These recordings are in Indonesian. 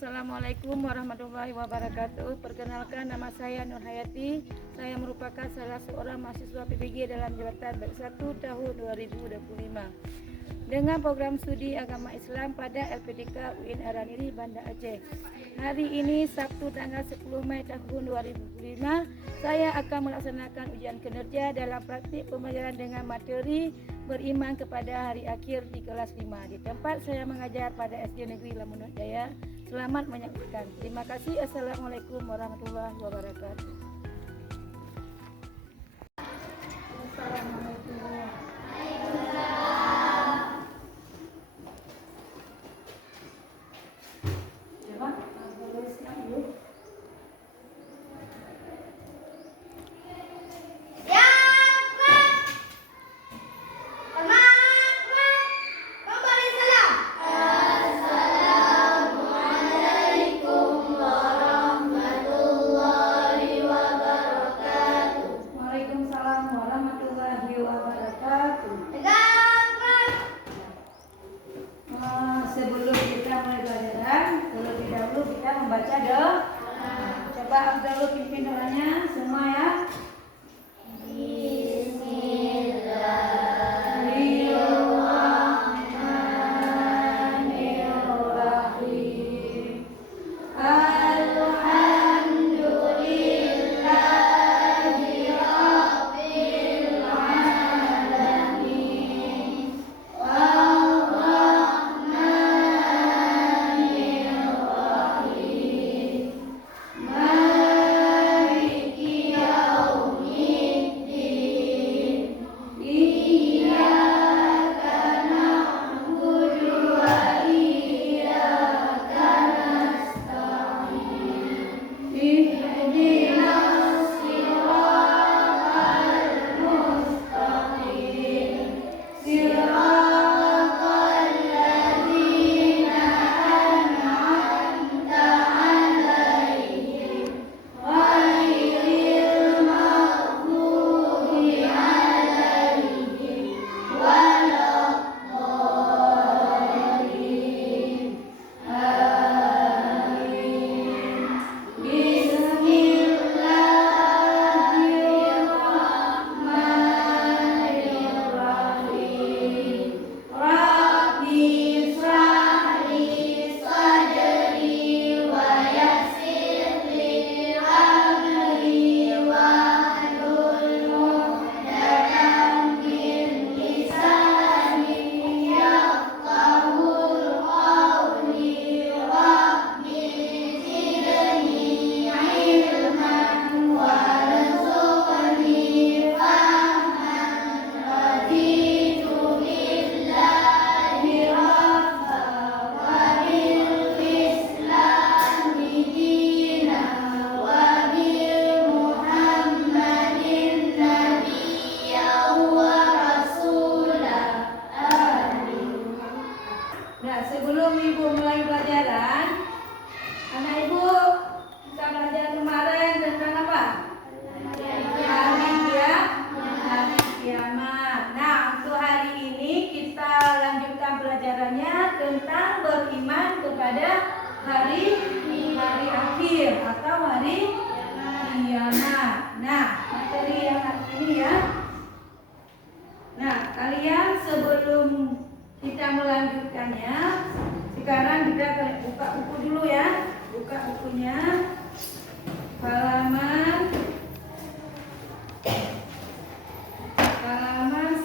Assalamualaikum warahmatullahi wabarakatuh. Perkenalkan, nama saya Nur Hayati. Saya merupakan salah seorang mahasiswa PBG dalam jabatan BEK 1 tahun 2025 dengan program studi agama Islam pada LPDK UIN Araniri, Banda Aceh. Hari ini Sabtu tanggal 10 Mei tahun 2025, saya akan melaksanakan ujian kinerja dalam praktik pembelajaran dengan materi beriman kepada hari akhir di kelas 5 di tempat saya mengajar pada SD Negeri Lamunut Jaya. Selamat menyaksikan. Terima kasih. Assalamualaikum warahmatullahi wabarakatuh. Sebelum kita mulai pelajaran, terlebih dahulu kita membaca doa. Coba dahulu pimpin doanya semua ya. Sebelum Ibu mulai pelajaran, anak Ibu kita belajar kemarin tentang apa? Hari kiamat. Nah, untuk hari ini kita lanjutkan pelajarannya tentang beriman kepada hari akhir atau hari kiamat. Nah, materi yang ini ya. Nah, kalian sebelum kita melanjutkannya, sekarang kita buka buku dulu ya. Buka bukunya, halaman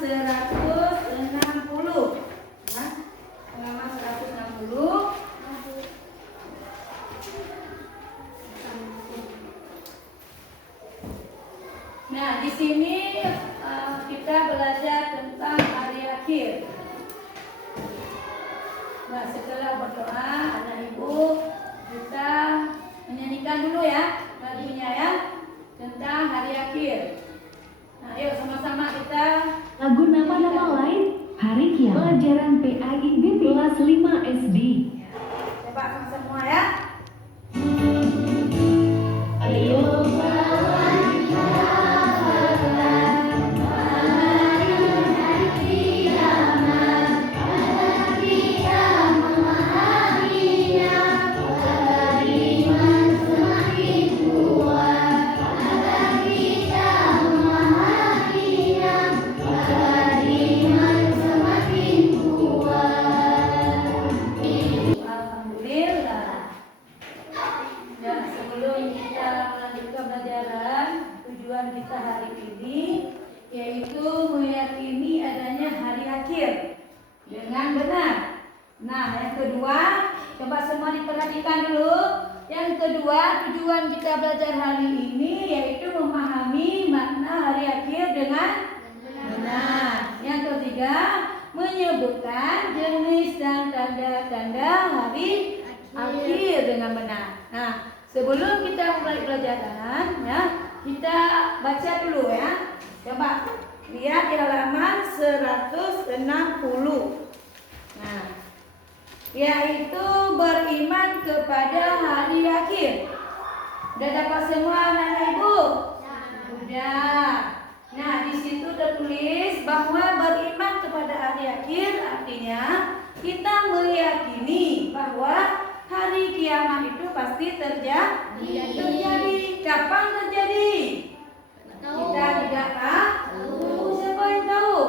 160 ya. Halaman 160. Nah, di sini kita belajar tentang hari akhir. Nah, setelah berdoa, anak Ibu kita menyanyikan dulu ya lagunya ya tentang hari akhir. Nah, yuk sama-sama kita lagu nama-nama lain hari kiamat pelajaran PAIB kelas 5 SD. Coba semua ya. Ayo Kiamat, perhatikan dulu. Yang kedua, tujuan kita belajar hari ini yaitu memahami makna hari akhir dengan benar. Yang ketiga, menyebutkan jenis dan tanda-tanda hari akhir dengan benar. Nah, sebelum kita mulai pelajaran, ya, kita baca dulu ya. Coba lihat di halaman 160. Nah, yaitu beriman kepada hari akhir. Udah dapat semua anak ibu? Udah. Nah, di situ tertulis bahwa beriman kepada hari akhir artinya kita meyakini bahwa hari kiamat itu pasti terjadi. Kapan terjadi? Kita tidak tahu. Siapa yang tahu?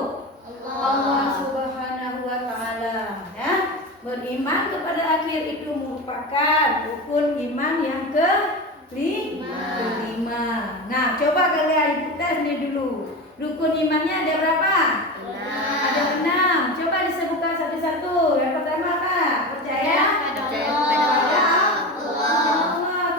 Allah Subhanahu wa Ta'ala. Ya. Beriman kepada akhir itu merupakan rukun iman yang kelima. Nah, coba kalian tes ini dulu. Rukun imannya ada berapa? 6. Ada 6. Coba disebutkan satu-satu. Yang pertama apa? Percaya kepada Allah.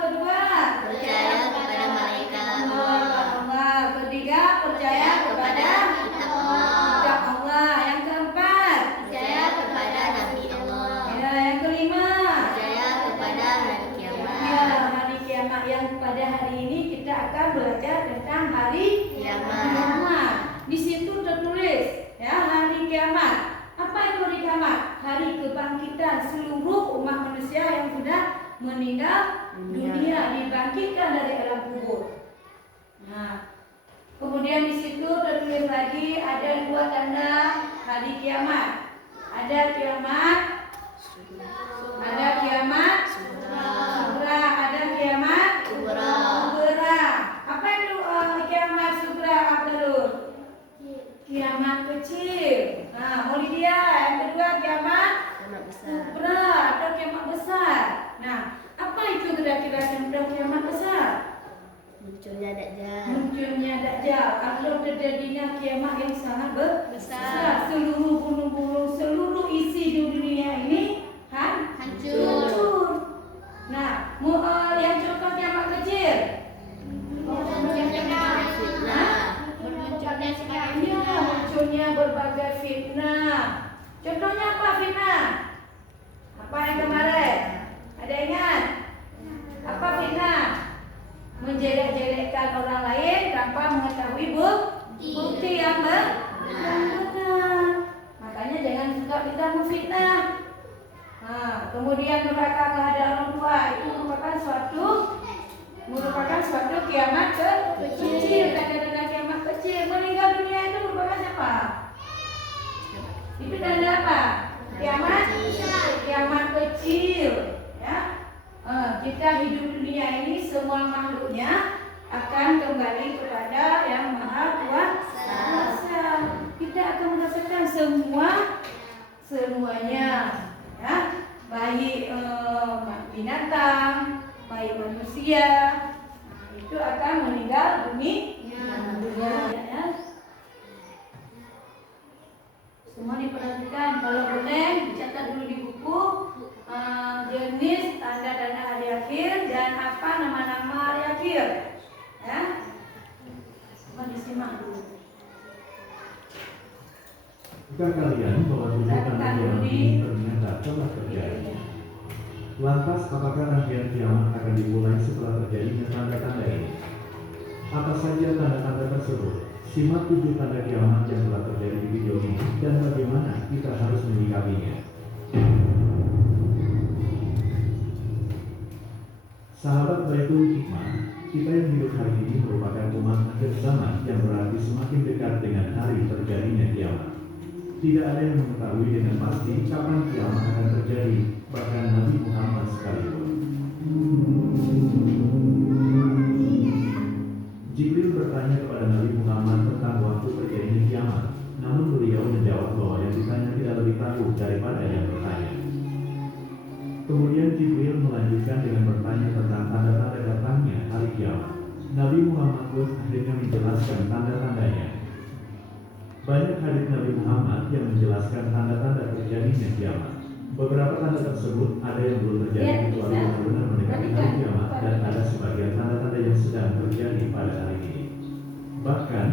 Kedua, Percaya kepada malaikat Allah. Ketiga, percaya kepada kitab Allah. kitab Allah. Yang keempat, Percaya kepada Nabi Allah. ya, yang kelima, Percaya kepada hari kiamat. ya, hari kiamat. Yang pada hari ini kita akan belajar tentang hari kiamat. Di situ tertulis, ya, hari kiamat. Apa itu hari kiamat? Hari kebangkitan seluruh umat manusia yang sudah meninggal dunia, dibangkitkan dari alam kubur. Nah, kemudian di situ tertulis lagi ada 2 tanda hari kiamat. Ada kiamat sugra, ada kiamat kubra. Apa itu kiamat sugra, Abdul? Kiamat kecil. Nah, Maulidia, yang kedua kiamat Kiamat besar. kubra atau kiamat besar. Nah, apa itu kira-kira tentang kiamat besar? Munculnya Dajjal. Munculnya Dajjal atau terjadinya kiamat yang sangat besar. Seluruh gunung-gunung, seluruh isi di dunia ini hancur. Nah, yang contoh kiamat kecil. Ya, munculnya berbagai fitnah. Contohnya apa fitnah? Apa yang kemarin? Ada ingat? Apa fitnah? Menjelek-jelekkan orang lain tanpa mengetahui bukti yang benar. Makanya jangan suka kita memfitnah. Nah, kemudian durhaka kepada orang tua itu merupakan suatu kiamat kecil. Tanda-tanda kiamat kecil. Meninggal dunia itu merupakan siapa? Itu tanda apa? Kiamat kecil. Ya. Kita hidup dunia ini semua makhluknya akan kembali kepada yang Maha Kuasa. Kita akan merasakan semuanya, ya, baik binatang, baik manusia, itu akan meninggal dunia. Ya. Semua diperhatikan. Kalau boleh dicatat dulu di buku jenis tanda-tanda hari akhir dan apa nama-nama hari akhir. Ya. Semua disimak dulu. Jika kalian bahwa tanda ini ternyata telah terjadi. Lantas apakah rangkaian kiamat akan dimulai setelah terjadinya tanda-tanda ini? Apa saja tanda-tanda tersebut? Simak 7 tanda kiamat yang telah terjadi di video ini dan bagaimana kita harus menyikapinya. Sahabat Baitul Hikmah, kita yang hidup hari ini merupakan umat akhir zaman yang berarti semakin dekat dengan hari terjadinya kiamat. Tidak ada yang mengetahui dengan pasti kapan kiamat akan terjadi, bahkan Nabi Muhammad sekalipun. Jibril bertanya kepada Nabi Muhammad tentang waktu terjadinya kiamat, namun beliau menjawab bahwa yang ditanya tidak lebih tahu daripada yang bertanya. Kemudian Jibril melanjutkan dengan bertanya tentang tanda-tanda datangnya hari kiamat. Nabi Muhammad pun akhirnya menjelaskan tanda-tandanya. Banyak hadits Nabi Muhammad yang menjelaskan tanda-tanda terjadinya kiamat. Beberapa tanda tersebut ada yang belum terjadi kecuali benar-benar mendekati hari kiamat, dan ada sebagian tanda-tanda yang sedang terjadi pada hari ini. Bahkan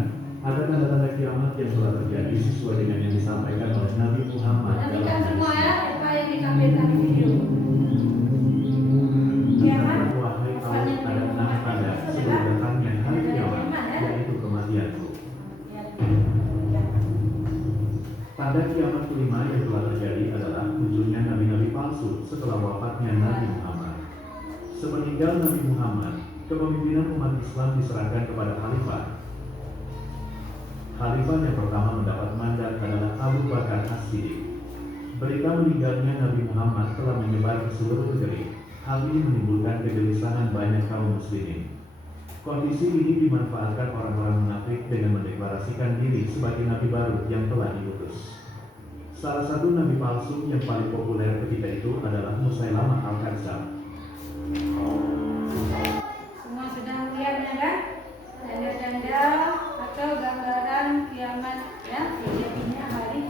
ada tanda-tanda kiamat yang telah terjadi sesuai dengan yang disampaikan oleh Nabi Muhammad Perhatikan dalam semua hadis. ya, apa yang ditampilkan di video. Kiamat, Wahai kaum, ada 6 tanda sebelum datangnya hari kiamat, yaitu kematianku. Tanda kiamat kelima yang telah terjadi adalah munculnya nabi-nabi palsu setelah wafatnya Nabi Muhammad. Sepeninggal Nabi Muhammad, kepemimpinan umat Islam diserahkan kepada khalifah. Khalifah yang pertama mendapat mandat adalah Abu Bakar As-Siddiq. Berita meninggalnya Nabi Muhammad telah menyebar ke seluruh negeri. Hal ini menimbulkan kegelisahan banyak kaum muslimin. Kondisi ini dimanfaatkan orang-orang munafik dengan mendeklarasikan diri sebagai nabi baru yang telah diutus. Salah satu nabi palsu yang paling populer ketika itu adalah Musailamah Al-Kadzdzab. semua sudah melihatnya kan? Tanda-tanda atau gambaran kiamat ya, terjadinya hari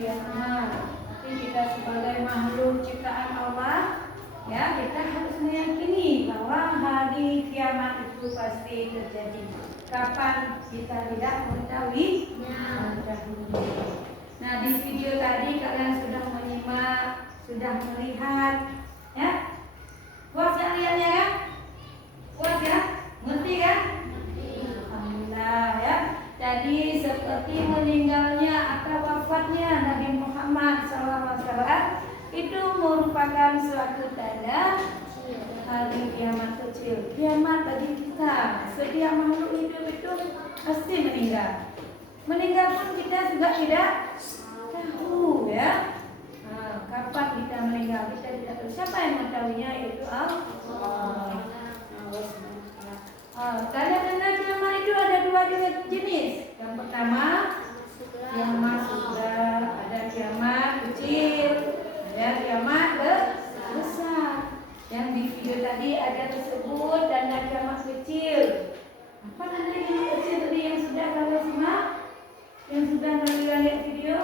kiamat. Jadi kita sebagai makhluk ciptaan Allah ya, kita harus meyakini bahwa hari kiamat itu pasti terjadi. Kapan kita tidak mengetahui? Nah, di video tadi kalian sudah menyimak, sudah melihat ya. Puas ya lihatnya ya? Puas ya? Ngerti kan? Alhamdulillah ya. Jadi seperti meninggalnya atau wafatnya Nabi Muhammad SAW itu merupakan suatu tanda hari kiamat kecil. Kiamat bagi kita, setiap makhluk hidup itu pasti meninggal. Meninggal pun kita juga tidak tahu ya. Kapan kita meninggal kita tidak tahu. Siapa yang mengetahuinya? Yaitu Allah. Tanda-tanda kiamat itu ada 2 jenis. Yang pertama kiamat sudah, ada kiamat kecil, ada kiamat besar. Yang di video tadi ada tersebut tanda kiamat kecil. Apa tanda kiamat kecil tadi yang sudah kalian simak? Yang sudah kalian lihat video?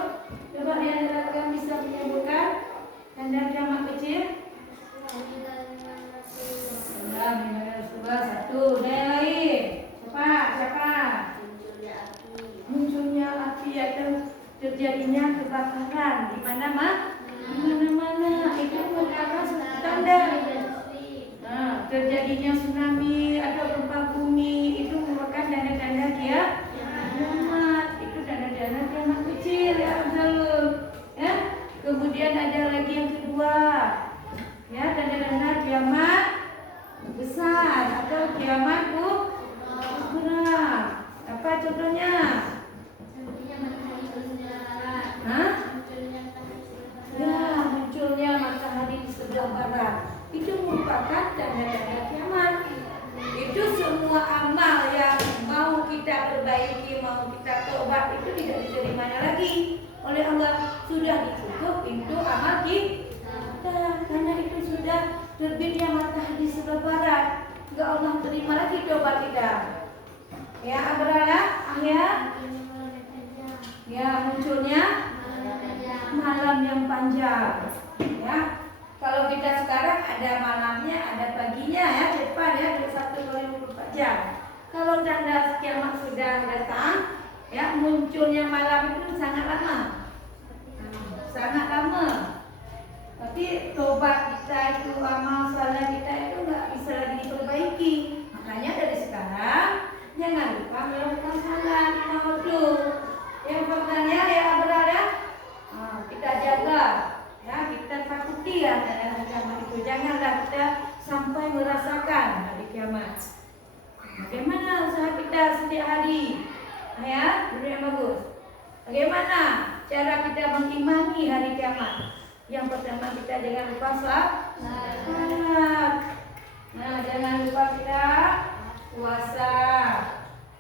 Coba di antara kalian bisa menyebutkan tanda kiamat kecil? Satu, yang lain. Siapa? Munculnya api atau terjadinya kebakaran di mana-mana. Itu merupakan suatu tanda. Terjadinya tsunami atau gempa bumi itu merupakan tanda-tanda kiamat. Itu tanda-tanda kiamat kecil ya, Abdul. Ya. Kemudian ada lagi yang kedua. Ya, tanda-tanda kiamat besar atau kiamat kubra. Apa contohnya? Ya, munculnya matahari di sebelah barat. Itu merupakan tanda-tanda kiamat. Itu semua amal yang mau kita perbaiki, mau kita tobat itu tidak diterima lagi oleh Allah. Sudah ditutup pintu amal kita, karena itu sudah terbitnya matahari di sebelah barat. Enggak Allah terima lagi tobat kita. Ya, Abrala, ya munculnya malam yang panjang. Ya, kalau kita sekarang ada malamnya, ada paginya ya, depan ya, 21-24 jam. Kalau tanda kiamat sudah datang, ya munculnya malam itu sangat lama. Sangat lama. Tapi tobat kita itu, amal salat kita itu nggak bisa lagi diperbaiki. Makanya dari sekarang jangan lupa melakukan salat 5 waktu. Yang pertama ya berada, kita jaga, ya kita takuti ya hari kiamat itu. Janganlah kita sampai merasakan hari kiamat. Bagaimana usaha kita setiap hari? Ya, dulu yang bagus. Bagaimana cara kita mengimani hari kiamat? Yang pertama kita jangan lupa salat. Nah, jangan lupa kita puasa.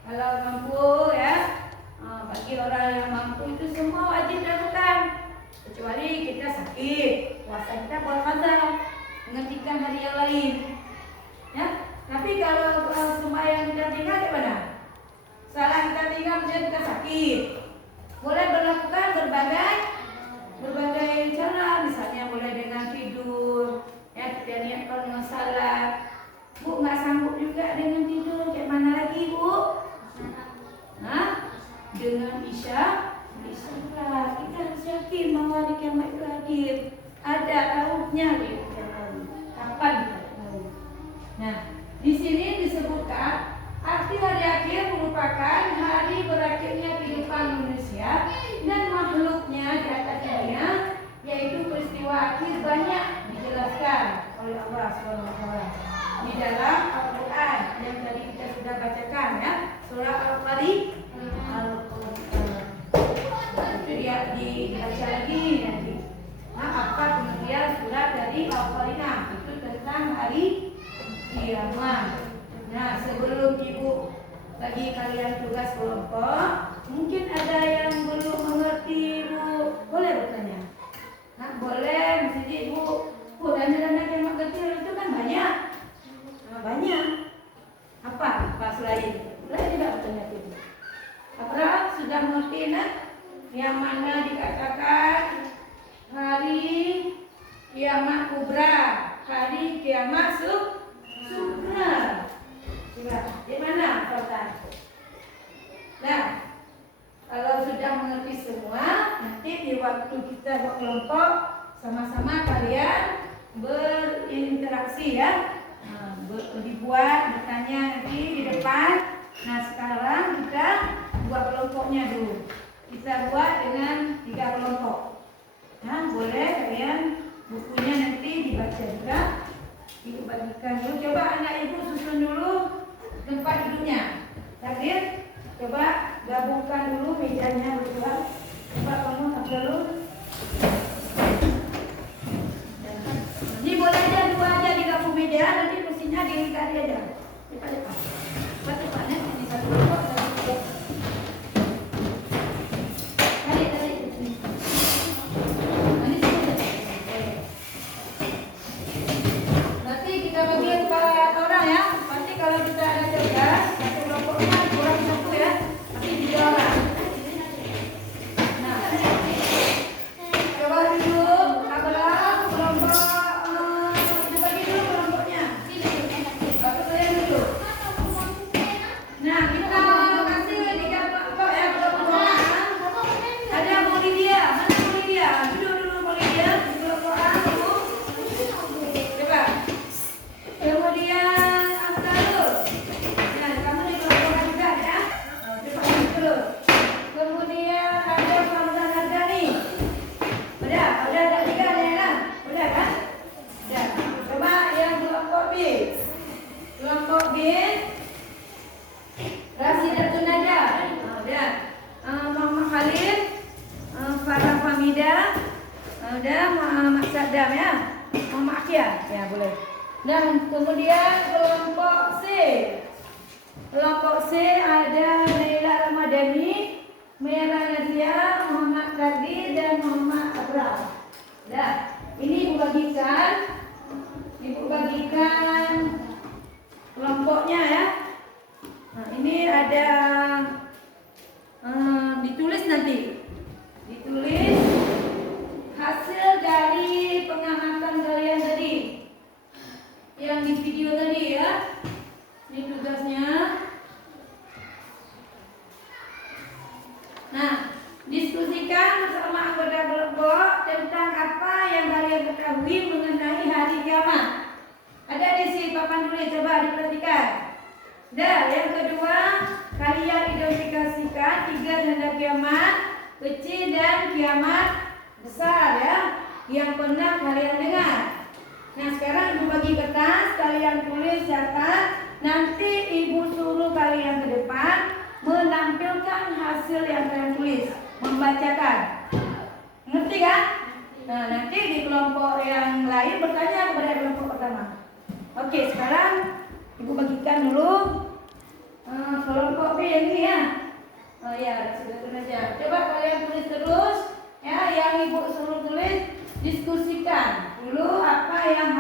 Kalau mampu ya, bagi orang yang mampu itu semua wajib dilakukan. Kecuali kita sakit, puasa kita puasa menghentikan hari yang lain. Ya, tapi kalau sembahyang kita tinggal di mana? Salah kita tinggal misalnya kita sakit. Boleh melakukan berbagai berbagai cara, misalnya mulai dengan tidur, ya kita niatkan dengan salat. Bu nggak sanggup juga dengan tidur, kayak mana lagi Bu? Dengan isya sholat. Kita harus yakin bahwa hari kiamat itu hadir. Ada tahunya gitu. Kapan kita tahu? Nah, di sini disebutkan arti hari akhir merupakan hari berakhirnya kehidupan manusia dan makhluknya di atas dunia, yaitu peristiwa akhir banyak dijelaskan oleh Allah SWT di dalam Al-Quran yang tadi kita sudah bacakan ya, surah Al-Qari'ah. Itu dia dibaca lagi nanti. Nah, apa kemudian surat dari Al-Qari'ah itu tentang hari kiamat. Nah, sebelum Ibu bagi kalian tugas kelompok, mungkin ada yang belum mengerti, Bu. Boleh bertanya? Nah, boleh, mesti Ibu. Bu, dana-dana kiamat kecil itu kan banyak. Banyak. Apa selain? Boleh tidak bertanya Ibu? Apa sudah mengerti nak? Yang mana dikatakan hari kiamat kubra, hari kiamat sugra. Di mana Sultan? Nah, kalau sudah mengerti semua, nanti di waktu kita buat kelompok sama-sama kalian berinteraksi ya. Dibuat bertanya nanti di depan. Nah, sekarang kita buat kelompoknya dulu. Kita buat dengan 3 kelompok. Nah, boleh kalian bukunya nanti dibaca juga. Ibu bagikan dulu. Coba anak ibu susun dulu tempat duduknya. Takdir, coba gabungkan dulu mejanya berdua. Coba kamu ambil dulu. Ini boleh aja 2 aja digabung meja, nanti mesinnya dikali aja. Cepat-cepat. Cepat-cepat ya. Ini 1 kelompok lagi 3. Dan kemudian kelompok C. Kelompok C ada Naila Ramadhani, Mera Nadia, Muhammad Kadir, dan Muhammad Abrar. Nah, ini ibu bagikan kelompoknya ya. Nah, ini ada ditulis nanti. Ditulis hasil dari pengamatan kalian tadi. Yang di video tadi ya. Ini tugasnya. Nah, diskusikan bersama anggota kelompok tentang apa yang kalian ketahui mengenai hari kiamat. Ada di sini papan tulis, coba diperhatikan. Dan yang kedua, kalian identifikasikan 3 tanda kiamat kecil dan kiamat besar ya, yang pernah kalian dengar. Nah, sekarang ibu bagi kertas, kalian tulis, catat. Nanti ibu suruh kalian ke depan menampilkan hasil yang kalian tulis, membacakan. Ngerti kan? Nah, nanti di kelompok yang lain bertanya kepada kelompok pertama. Oke, sekarang ibu bagikan dulu kelompok B ini ya. Oh ya, sudah aja. Coba kalian tulis terus ya, yang ibu suruh tulis, diskusikan dulu apa yang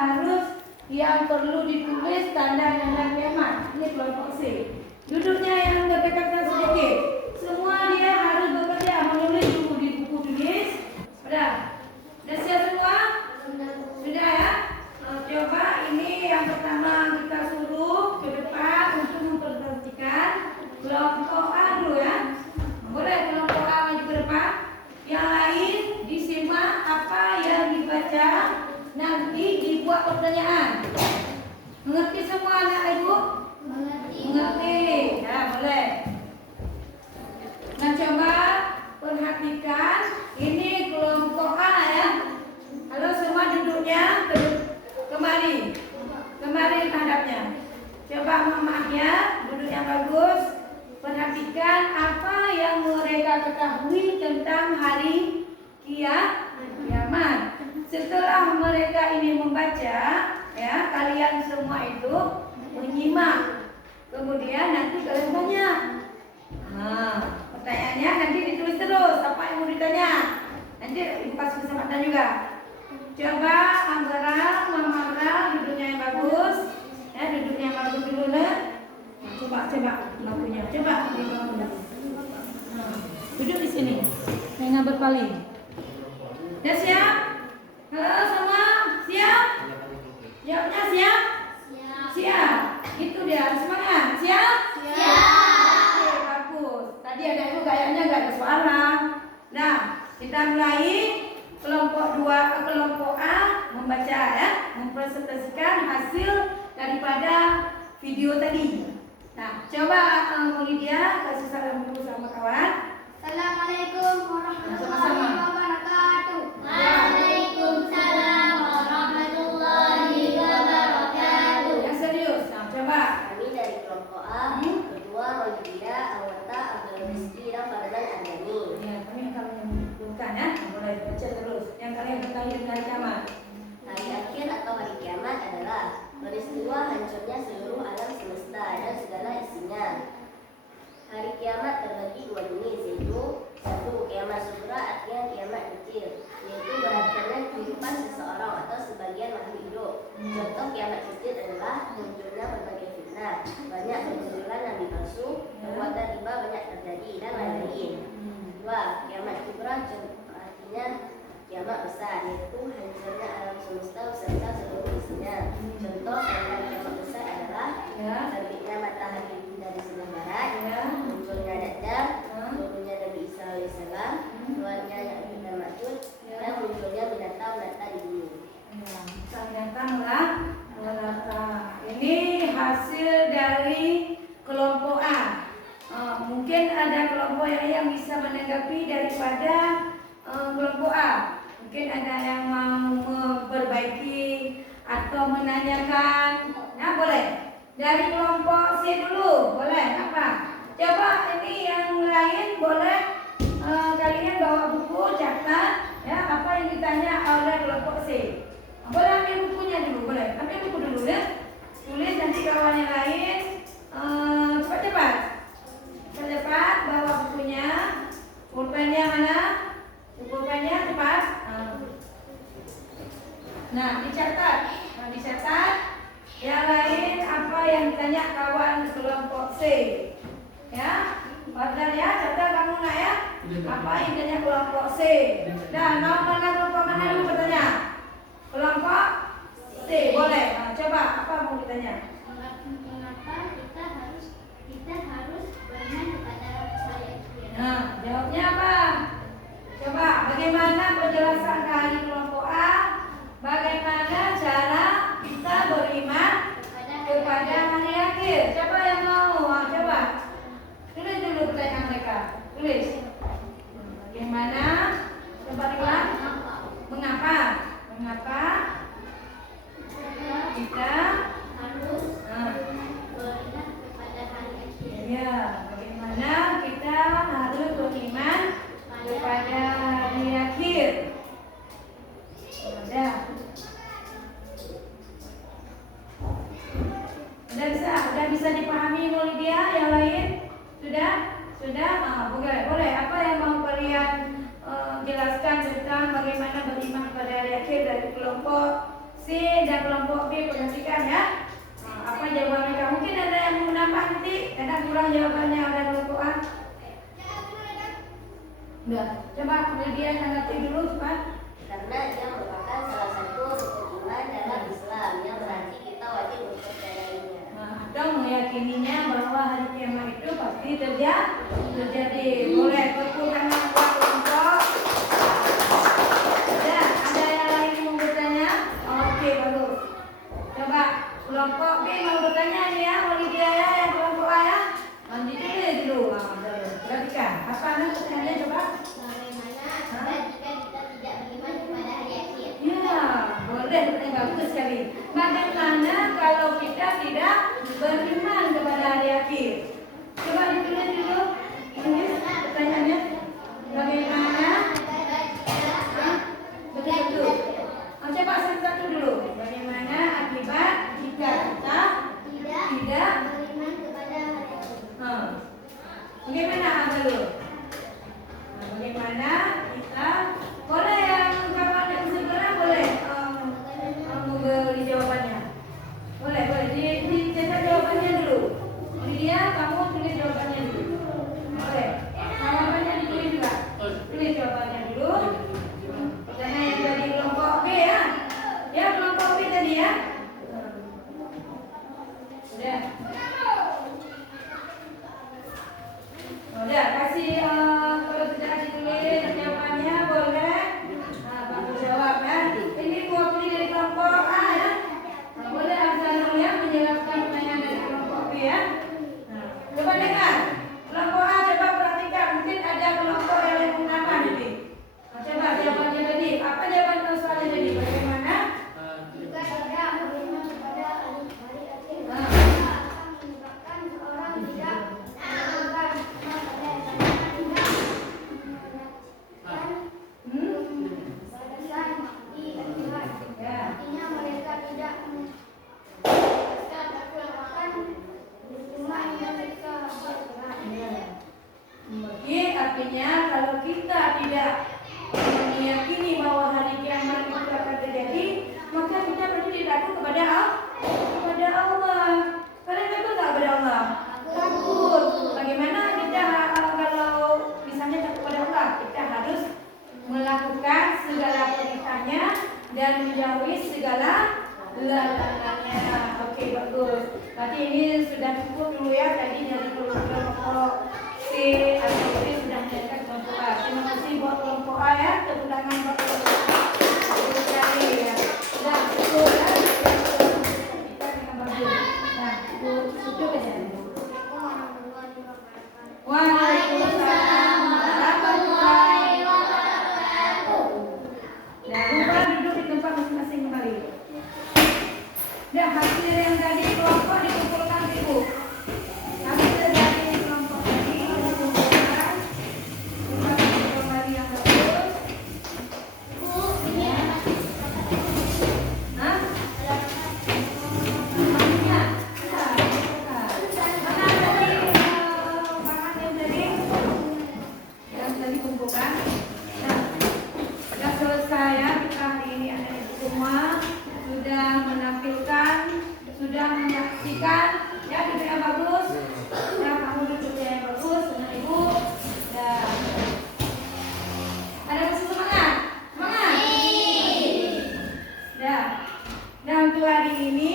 perlu ditulis tanda-tanda kiamat. Ini kelompok C. Duduknya yang berdekatan sedikit. Semua dia harus bekerja menulis dulu di buku tulis. Sudah? Sudah siap semua? Sudah ya? Coba ini yang pertama kita suruh ke depan untuk memperhatikan kelompok A dulu ya. Boleh kelompok A maju ke depan. Yang lain disimak apa yang dibaca, nanti dibuat pertanyaan. Mengerti semua anak ibu? Mengerti. Ya boleh. Nah coba perhatikan ini kelompok A ya. Kalau semua duduknya kemari hadapnya. Coba mamahnya duduk yang bagus. Perhatikan apa yang mereka ketahui tentang hari kiamat. Setelah mereka ini membaca, ya kalian semua itu menyimak. Kemudian nanti kalian tanya. Pertanyaannya nanti ditulis terus apa yang mau ditanya. Nanti ibu kasih kesempatan juga. Coba Anggara, Mamara duduknya yang bagus. Ya, duduknya yang bagus dulu lah. Coba lampunya. Coba duduk di sini. Jangan berpaling. Sudah siap? Halo semua, siap? Jawabnya siap? Siap. Itu dia, semangat. Siap? Oke, bagus. Tadi ada itu kayaknya nggak ada suara. Nah, kita mulai kelompok A membaca ya, mempresentasikan hasil daripada video tadi. Nah, coba Mulidia kasih salam dulu sama kawan. Assalamualaikum warahmatullahi wabarakatuh. Waalaikumsalam warahmatullahi wabarakatuh. Yang serius. Nah, coba. Kami dari kelompok A, kedua Rodia, Awata, Abdul Rizki, dan Farzan Andani. Ya, kami akan menyebutkan ya. Mulai baca terus. Yang kalian ketahui dari kiamat. Hari akhir atau hari kiamat adalah peristiwa hancurnya seluruh alam semesta dan segala isinya. Hari kiamat terbagi dua jenis, yaitu satu kiamat sugra, artinya kiamat kecil, yaitu berakhirnya kehidupan seseorang atau sebagian makhluk hidup. Contoh kiamat kecil adalah munculnya berbagai fitnah, banyak bermunculan nabi palsu, perbuatan riba banyak terjadi, dan lain-lain. Dua kiamat sugra artinya kiamat besar, yaitu hancurnya alam semesta beserta seluruh isinya. Contoh kiamat besar adalah terbitnya matahari dari sebelah barat, munculnya Dajjal, turunnya Nabi Isa alaihissalam, keluarnya Ya'juj dan Ma'juj, dan munculnya binatang-binatang di bumi. Binatanglah. Ini hasil dari kelompok A. Mungkin ada kelompok yang bisa menanggapi daripada kelompok A. Mungkin ada yang mau memperbaiki atau menanyakan. Nah, boleh. Dari kelompok C dulu, boleh apa? Coba ini yang lain boleh kalian bawa buku, catat ya apa yang ditanya oleh kelompok C. Boleh ambil bukunya dulu, boleh. Ambil buku dulu ya. Tulis nanti kawan yang lain cepat-cepat. Cepat bawa bukunya. Pulpennya mana? Pulpennya cepat. Nah, dicatat. Yang lain apa yang ditanya kawan kelompok C? Ya, padahal ya, catat kamu nak ya. Apa yang ditanya kelompok C? Dan mau mana kelompok mana dulu bertanya? Kelompok C, boleh. Nah, coba apa mau ditanya? Mengapa kita harus beriman kepada saya? Nah, jawabnya apa? Coba bagaimana penjelasan dari kelompok A? Bagaimana cara kita beriman kepada hari akhir? Siapa yang mau? Coba tulis dulu pertanyaan mereka. Tulis. Bagaimana? Coba diulang. Mengapa kita Harus beriman kepada hari akhir. ya, bagaimana kita harus beriman kepada hari akhir? Sudah bisa dipahami Mulidia? Yang lain sudah boleh. Apa yang mau kalian jelaskan tentang bagaimana beriman pada hari akhir dari kelompok C dan kelompok B? Perhatikan ya. Apa jawaban mereka? Mungkin ada yang mau menambah nanti, kadang kurang jawabannya oleh kelompok A. Udah, coba dia tanggapi dulu cepat. Karena dia merupakan salah satu rukun iman dalam Islam yang berarti kita wajib mempercayainya. Nah, atau meyakininya bahwa hari kiamat itu pasti terjadi. Boleh berkurangan kelompok. Ada yang lain yang mau bertanya? Oke, bagus. Coba kelompok B mau bertanya nih ya, Walidia ya, yang kelompok A ya. Mandi dulu. Perhatikan. Apa nih pertanyaannya coba? Bagaimana jika kita tidak beriman kepada hari akhir? Ya, boleh, pertanyaan bagus sekali. Bagaimana kalau kita tidak beriman kepada hari akhir? Coba ditulis dulu. Tulis pertanyaannya. Bagaimana? Betul. Coba satu-satu dulu. Bagaimana akibat jika kita tidak beriman kepada hari akhir? Bagaimana dulu? Bagaimana kita boleh yang kawan yang segera boleh memberi jawabannya. Boleh dicetak jawabannya dulu. Dia kamu tulis jawabannya dulu. Boleh. Jawabannya ditulis juga. Tulis jawabannya dulu. Karena yang dari kelompok B ya. Ya kelompok B tadi ya. Sudah. Udah kasih kalau tidak ditulis jawabannya boleh. Nah, bagus jawab ya. Ini mewakili dari kelompok A ya. Nah, boleh Azanul ya menjelaskan pertanyaan dari kelompok B ya. Nah, coba dengar. Kelompok A coba perhatikan. Mungkin ada kelompok yang apa nanti. Nah, coba jawabannya tadi. Apa jawaban soalnya tadi? Bagaimana? Jika tidak beriman kepada hari akhir, Nah. akan menyebabkan seorang tidak artinya mereka tidak artinya kalau kita tidak meyakini bahwa hari kiamat itu akan terjadi, maka kita berarti tidak takut kepada Allah. Kalian takut tak kepada Allah? Takut. Bagaimana kita kalau misalnya takut kepada Allah? Kita harus melakukan segala perintahnya dan menjauhi segala larangannya. Oke, bagus. Berarti ini sudah cukup dulu ya. Tadi dari kelompok C atau B sudah menjadikan kelompok A. Terima kasih buat kelompok A ya. Tepuk tangan buat kelompok A. Sekali ya. Sudah cukup ya. Kita dengan bagus. Nah, cukup aja. Waalaikumsalam warahmatullahi wabarakatuh. Nah, lupa duduk di tempat masing-masing kembali. Dan hasil yang tadi kelompok dikumpulkan ibu. Hasil dari kelompok tadi dikumpulkan. Kembali yang bagus. Bu, ini apa? Hah? Maksudnya? Mana tadi bahan yang tadi? Yang tadi kumpulkan. Nah, sudah selesai ya. Kita hari ini anak-anak semua sudah menampilkan, sudah menyaksikan ya duduk yang bagus. Ya, kamu duduk yang bagus dengan ibu. Ya. Ada masih semangat? Semangat? Ya. Dan untuk hari ini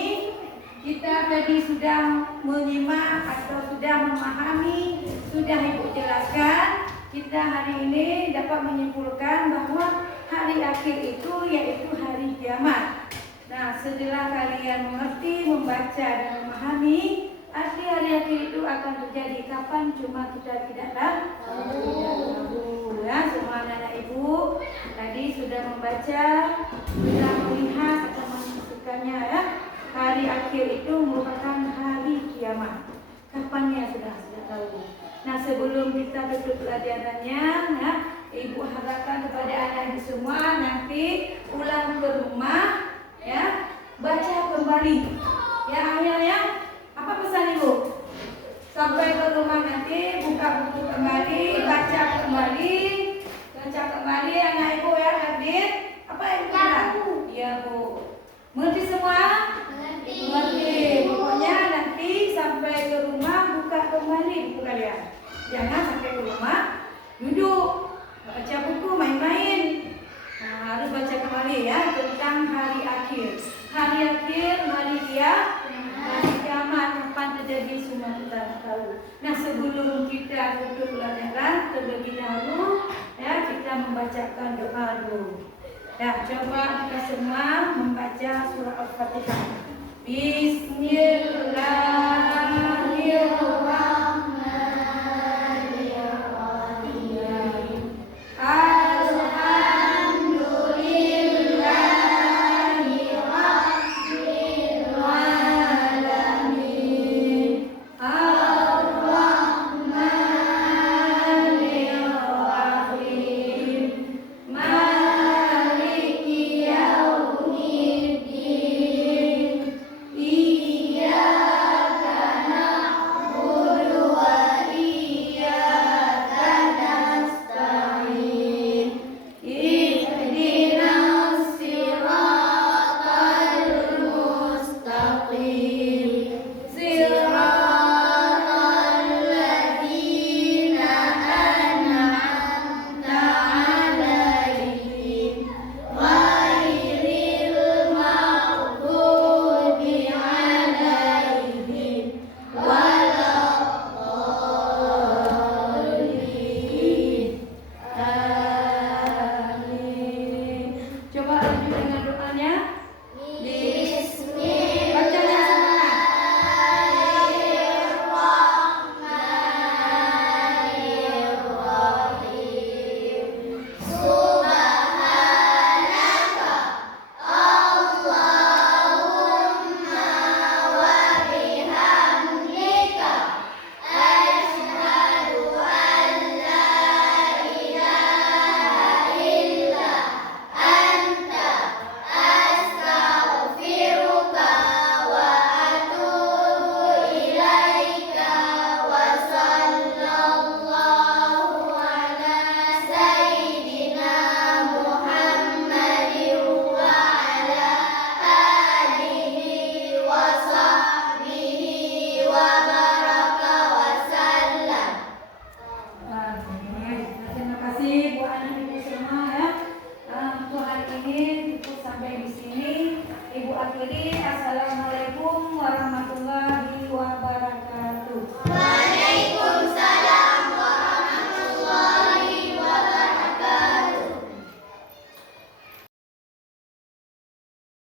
kita tadi sudah menyimak atau sudah memahami, sudah ibu jelaskan. Kita hari ini dapat menyimpulkan bahwa hari akhir itu yaitu hari kiamat. Nah, setelah kalian mengerti, membaca dan memahami, arti hari akhir itu akan terjadi kapan cuma kita tidak tahu. Ya, semua anak ibu tadi sudah membaca, sudah melihat atau menyaksikannya ya. Hari akhir itu merupakan hari kiamat. Kapannya sudah tahu. Nah, sebelum kita tutup pelajarannya, ya, ibu harapkan kepada anak semua nanti pulang ke rumah. Ya, baca kembali. Ya, akhirnya apa pesan ibu? Sampai ke rumah nanti buka buku kembali, baca kembali anak ibu ya, hadir. Apa ibu bilang? Iya bu. Mengerti semua? Mengerti. Pokoknya nanti sampai ke rumah buka kembali buku kalian. Jangan sampai ke rumah duduk jadi semua kita tahu. Nah, sebelum kita tutup pelajaran, terlebih dahulu ya kita membacakan doa dulu. Ya, coba kita semua membaca surah Al-Fatihah. Bismillahirrahmanirrahim.